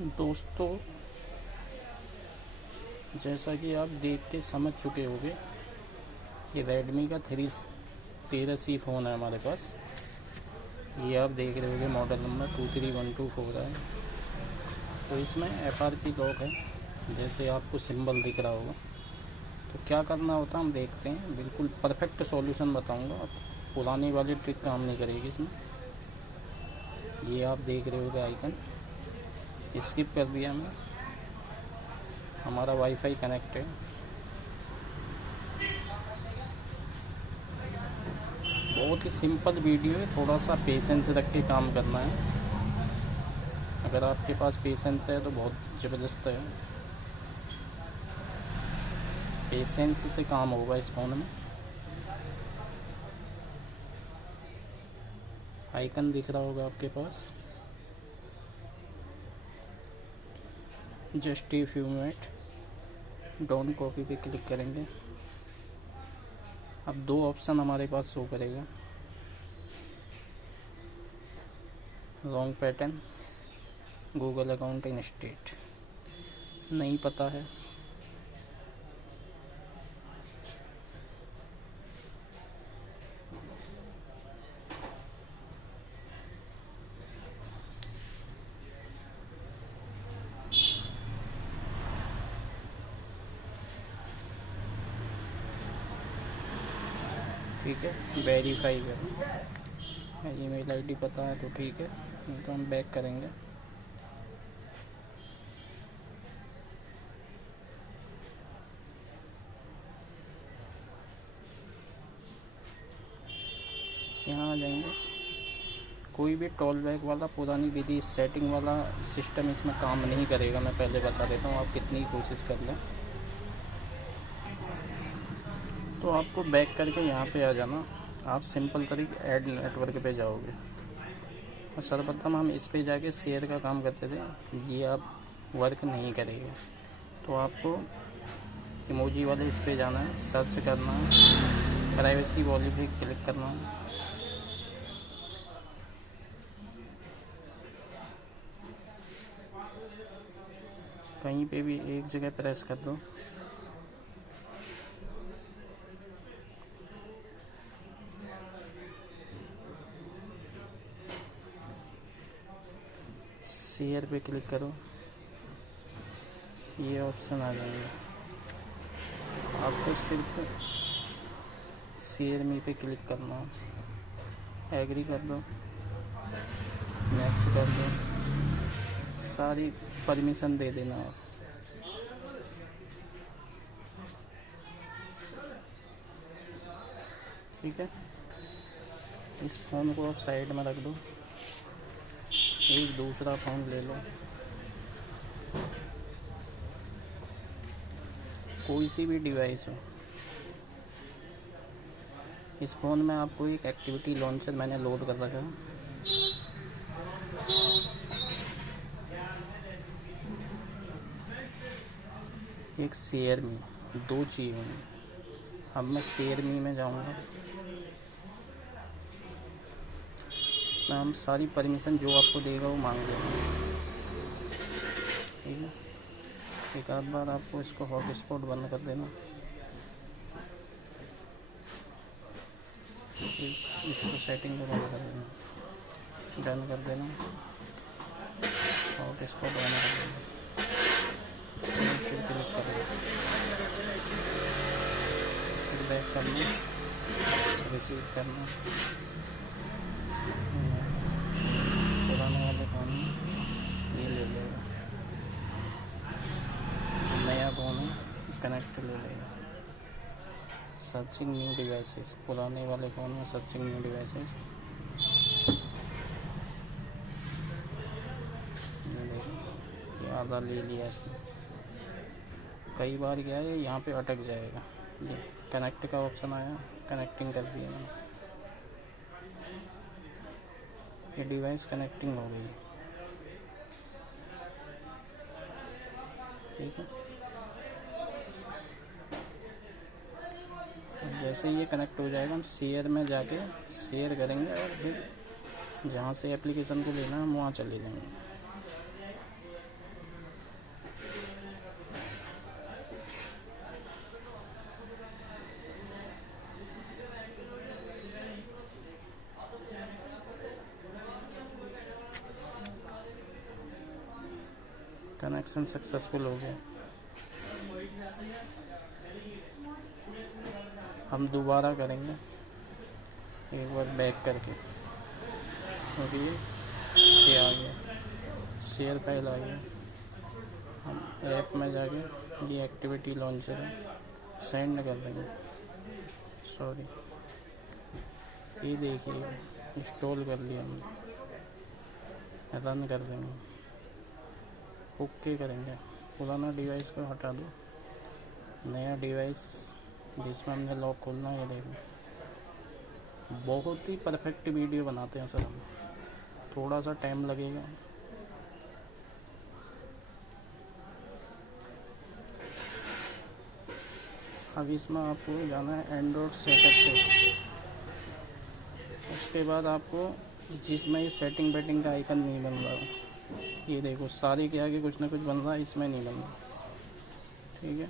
दोस्तों, जैसा कि आप देख के समझ चुके होंगे, ये रेडमी का 13C फ़ोन है हमारे पास। ये आप देख रहे होंगे मॉडल नंबर 23124 है। तो इसमें FRP लॉक है, जैसे आपको सिंबल दिख रहा होगा। तो क्या करना होता है हम देखते हैं। बिल्कुल परफेक्ट सॉल्यूशन बताऊंगा, पुरानी वाली ट्रिक काम नहीं करेगी इसमें। ये आप देख रहे होगे आइकन, स्किप कर दिया मैं। हमारा वाईफाई कनेक्ट है। बहुत ही सिंपल वीडियो है, थोड़ा सा पेशेंस रख के काम करना है। अगर आपके पास पेशेंस है तो बहुत ज़बरदस्त है। पेशेंस से काम होगा इस फ़ोन में। आइकन दिख रहा होगा आपके पास, just a few minute. Don't copy पे क्लिक करेंगे। अब दो ऑप्शन हमारे पास शो करेगा, wrong pattern, Google account in state. नहीं पता है, ठीक है। वेरीफाई करो, ईमेल आईडी पता है तो ठीक है, नहीं तो हम बैक करेंगे। यहाँ आ जाएंगे। कोई भी टॉल बैक वाला पुरानी विधि सेटिंग वाला सिस्टम इसमें काम नहीं करेगा। मैं पहले बता देता हूँ, आप कितनी कोशिश कर लें। तो आपको बैक करके यहाँ पे आ जाना। आप सिंपल तरीके ऐड नेटवर्क पे जाओगे और सर्वप्रथम हम इस पे जाके शेयर का काम करते थे, ये अब वर्क नहीं करेगा। तो आपको इमोजी वाले इस पे जाना है, सर्च करना है, प्राइवेसी वाली पे क्लिक करना है। कहीं पे भी एक जगह प्रेस कर दो। शेयर पे क्लिक करो, ये ऑप्शन आ जाएगा। आपको सिर्फ शेयर मी पे क्लिक करना है, एग्री कर दो, नेक्स्ट कर दो, सारी परमिशन दे देना आप। ठीक है, इस फ़ोन को आप साइड में रख दो, एक दूसरा फ़ोन ले लो। कोई सी भी डिवाइस हो, इस फ़ोन में आपको एक एक्टिविटी लॉन्चर मैंने लोड कर रखा है। एक शेयर मी, दो चीज़ें हैं। अब मैं शेयर मी में जाऊंगा। इसमें हम सारी परमिशन जो आपको देगा वो मांग लेंगे। ठीक है, एक आध बार आपको इसको हॉटस्पॉट बंद कर देना, इसको सेटिंग को बंद कर देना, डन कर देना, हॉटस्पॉट बंद कर देना, फिर क्लिक कर देना, फिर बैक करना, रिसीव करना। पुराने वाले फ़ोन में ये ले लेगा, नया फ़ोन है कनेक्ट ले लेगा। सर्चिंग न्यू डिवाइसेस, पुराने वाले फ़ोन में सर्चिंग न्यू डिवाइसेस। ये आधा ले लिया इसने। कई बार क्या है, यहाँ पे अटक जाएगा। ये कनेक्ट का ऑप्शन आया, कनेक्टिंग कर दिया मैंने, ये डिवाइस कनेक्टिंग हो गई। ठीक है, जैसे ये कनेक्ट हो जाएगा हम शेयर में जाके शेयर करेंगे और फिर जहाँ से एप्लीकेशन को लेना है हम वहाँ चले जाएंगे। कनेक्शन सक्सेसफुल हो गया। हम दोबारा करेंगे एक बार बैक करके, क्योंकि ये आ गया, शेयर फाइल आ गया। हम ऐप में जाके ये एक्टिविटी लॉन्चर है, सेंड कर देंगे। सॉरी, ये देखिए इंस्टॉल कर लिया हमने, रन कर देंगे, ओके करेंगे। पुराना डिवाइस को हटा दो, नया डिवाइस जिसमें हमने लॉक खोलना है, ये देखो। बहुत ही परफेक्ट वीडियो बनाते हैं सर हम, थोड़ा सा टाइम लगेगा। अब इसमें आपको जाना है एंड्रॉयड सेटअप पे। उसके बाद आपको जिसमें ये सेटिंग बेटिंग का आइकन नहीं बन रहा, ये देखो सारे के आगे कुछ ना कुछ बन रहा है, इसमें नहीं बन रहा। ठीक है,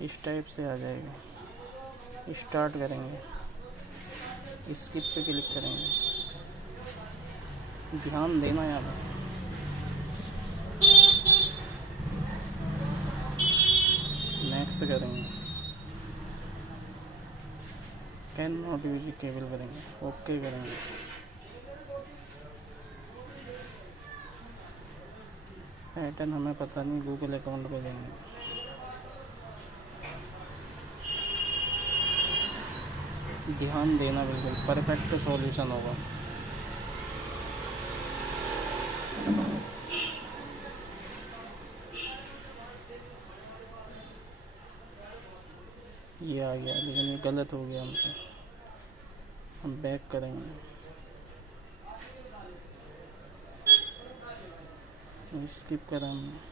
इस टाइप से आ जाएगा। स्टार्ट करेंगे, स्किप पे क्लिक करेंगे, ध्यान देना यहाँ पर। नेक्स्ट करेंगे, कैन नॉट यूज केबल करेंगे, ओके करेंगे। पैटर्न हमें पता नहीं, गूगल अकाउंट पे देंगे। ध्यान देना, बिल्कुल परफेक्ट सॉल्यूशन होगा। ये आ गया, लेकिन ये गलत हो गया हमसे। हम बैक करेंगे, स्किप करा हमने।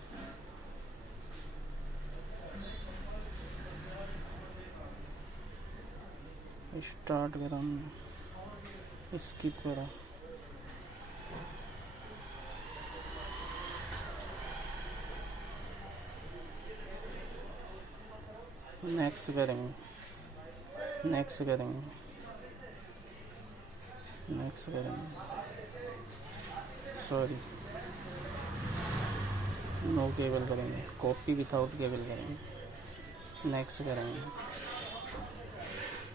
स्टार्ट करा हमने, स्किप करा। नेक्स्ट करेंगे, नेक्स्ट करेंगे, नेक्स्ट करेंगे। सॉरी, नो केबल करेंगे, कॉपी विथआउट केबल करेंगे, नेक्स्ट करेंगे।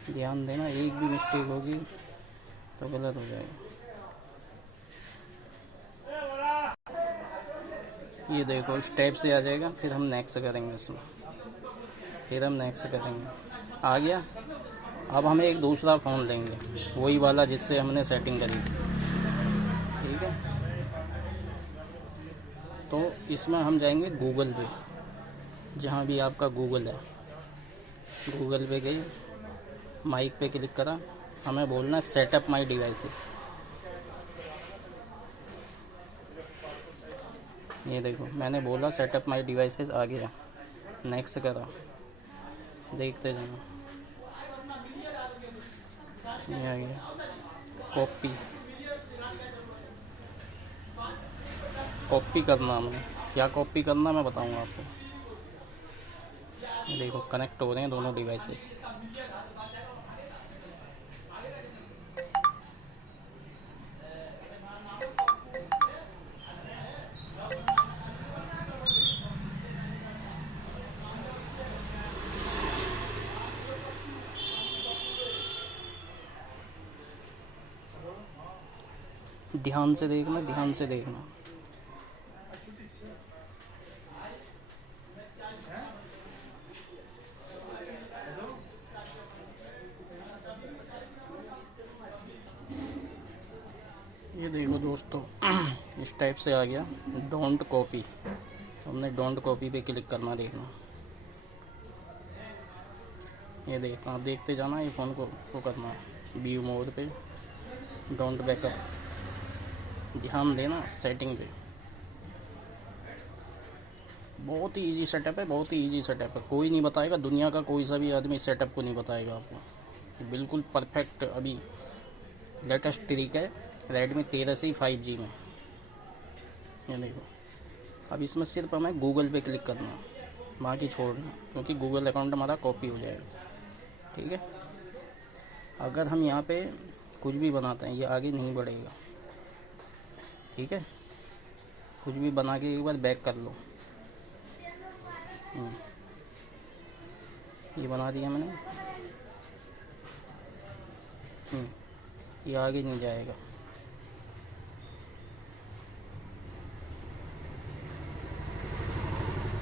ध्यान देना, एक भी मिस्टेक होगी तो गलत हो जाएगा। ये देखो इस टाइप से आ जाएगा, फिर हम नेक्स्ट करेंगे इसमें, फिर हम नेक्स्ट करेंगे। आ गया। अब हमें एक दूसरा फ़ोन लेंगे, वही वाला जिससे हमने सेटिंग करी थी। ठीक है, तो इसमें हम जाएंगे गूगल पे, जहाँ भी आपका गूगल है। गूगल पे गई, माइक पे क्लिक करा, हमें बोलना है सेटअप माई डिवाइसेस। ये देखो मैंने बोला सेटअप माई डिवाइसेस, आ गया। नेक्स्ट करा, देखते जाना, ये आ गया। कॉपी, कॉपी करना हमें, क्या कॉपी करना मैं बताऊंगा आपको। देखो कनेक्ट हो रहे हैं दोनों डिवाइसेस। ध्यान से देखना, ध्यान से देखना। ये देखो दोस्तों, इस टाइप से आ गया। डोंट कॉपी, तो हमने डोंट कॉपी पे क्लिक करना, देखना। ये देखना, देखते जाना, ये फ़ोन को करना है व्यू मोड पे, डोंट बैकअप। ध्यान देना सेटिंग पे। बहुत ही इजी सेटअप है, बहुत ही इजी सेटअप है। कोई नहीं बताएगा, दुनिया का कोई सा भी आदमी सेटअप को नहीं बताएगा आपको। बिल्कुल परफेक्ट, अभी लेटेस्ट तरीका है रेडमी 13 से 5G में। ये देखो, अब इसमें सिर्फ हमें गूगल पे क्लिक करना, बाकी छोड़ना, क्योंकि गूगल अकाउंट हमारा कॉपी हो जाएगा। ठीक है, अगर हम यहाँ पे कुछ भी बनाते हैं ये आगे नहीं बढ़ेगा, ठीक है। कुछ भी बना के एक बार बैक कर लो। ये बना दिया मैंने। ये आगे नहीं जाएगा।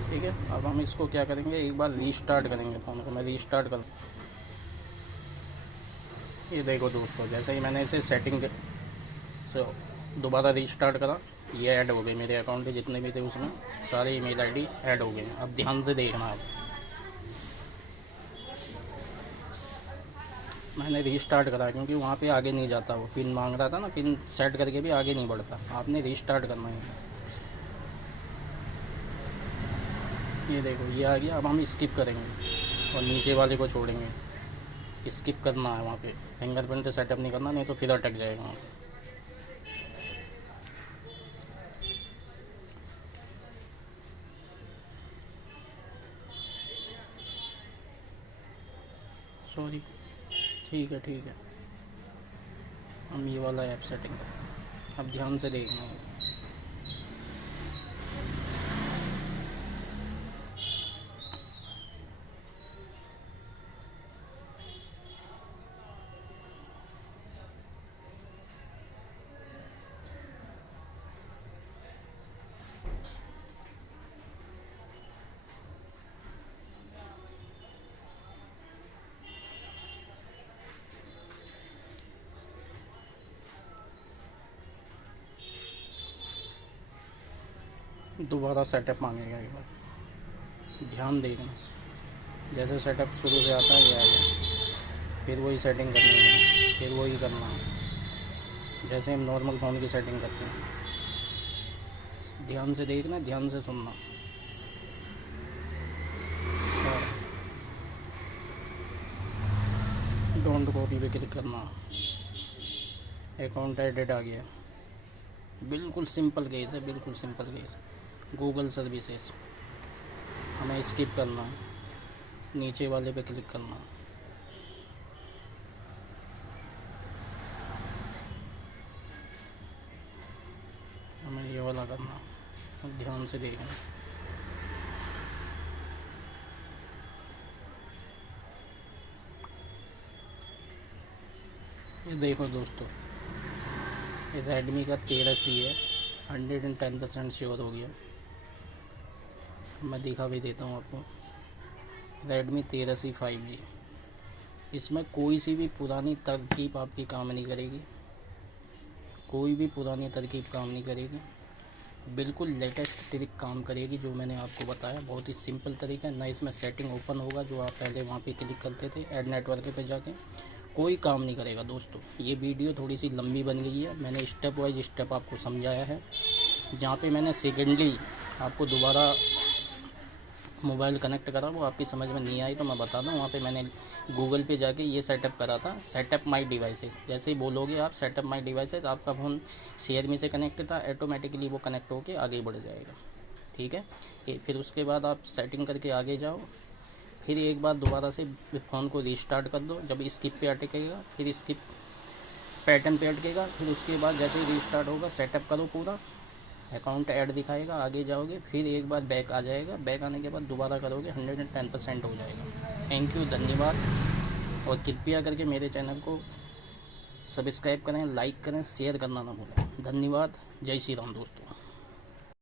ठीक है, अब हम इसको क्या करेंगे, एक बार रीस्टार्ट करेंगे फ़ोन को। मैं रीस्टार्ट कर, ये देखो दोस्तों, जैसे ही मैंने इसे सेटिंग से दोबारा रीस्टार्ट करा, ये ऐड हो गए मेरे अकाउंट के जितने भी थे उसमें सारे ईमेल आईडी ऐड हो गए। अब ध्यान से देखना। आप मैंने रीस्टार्ट करा क्योंकि वहाँ पे आगे नहीं जाता, वो पिन मांग रहा था ना, पिन सेट करके भी आगे नहीं बढ़ता। आपने रीस्टार्ट करना है। ये देखो ये आ गया। अब हम स्किप करेंगे और नीचे वाले को छोड़ेंगे। स्किप करना है, वहाँ पे फिंगरप्रिंट सेटअप नहीं करना, नहीं तो फिर अटक जाएगा। सॉरी, ठीक है। हम ये वाला ऐप सेटिंग करें। अब ध्यान से देखना है। दोबारा सेटअप मांगेगा एक बार, ध्यान देखना। जैसे सेटअप शुरू से आता है ये आएगा, फिर वही सेटिंग करनी है, फिर वही करना है जैसे हम नॉर्मल फ़ोन की सेटिंग करते हैं। ध्यान से देखना, ध्यान से सुनना। डोंट कॉपी पे क्लिक करना। अकाउंट एडिट आ गया। बिल्कुल सिंपल केस है, बिल्कुल सिंपल केस। गूगल सर्विसेज हमें स्किप करना है, नीचे वाले पे क्लिक करना। हमें ये वाला करना। ध्यान से देखना। ये देखो दोस्तों, ये रेडमी का 13C है, 110% श्योर हो गया। मैं दिखा भी देता हूँ आपको। रेडमी 13C 5G, इसमें कोई सी भी पुरानी तरकीब आपकी काम नहीं करेगी, कोई भी पुरानी तरकीब काम नहीं करेगी। बिल्कुल लेटेस्ट ट्रिक काम करेगी जो मैंने आपको बताया। बहुत ही सिंपल तरीका है। ना इसमें सेटिंग ओपन होगा जो आप पहले वहाँ पे क्लिक करते थे ऐड नेटवर्क पे जाके, कोई काम नहीं करेगा दोस्तों। ये वीडियो थोड़ी सी लंबी बन गई है, मैंने स्टेप वाइज स्टेप आपको समझाया है। जहाँ पे मैंने सेकेंडली आपको दोबारा मोबाइल कनेक्ट करा वो आपकी समझ में नहीं आई तो मैं बता दूँ। वहाँ पे मैंने गूगल पे जाके ये सेटअप करा था, सेटअप माई डिवाइसेस। जैसे ही बोलोगे आप सेटअप माई डिवाइसेस, आपका फ़ोन शेयरमी से कनेक्ट था, ऑटोमेटिकली वो कनेक्ट होके आगे बढ़ जाएगा। ठीक है, फिर उसके बाद आप सेटिंग करके आगे जाओ। फिर एक बार दोबारा से फ़ोन को रीस्टार्ट कर दो। जब स्किप पे अटकेगा फिर स्किप पैटर्न पे अटकेगा, फिर उसके बाद जैसे ही रीस्टार्ट होगा सेटअप करो पूरा, अकाउंट ऐड दिखाएगा, आगे जाओगे, फिर एक बार बैक आ जाएगा। बैक आने के बाद दोबारा करोगे 110% हो जाएगा। थैंक यू, धन्यवाद। और कृपया करके मेरे चैनल को सब्सक्राइब करें, लाइक करें, शेयर करना ना भूलें। धन्यवाद। जय श्री राम दोस्तों।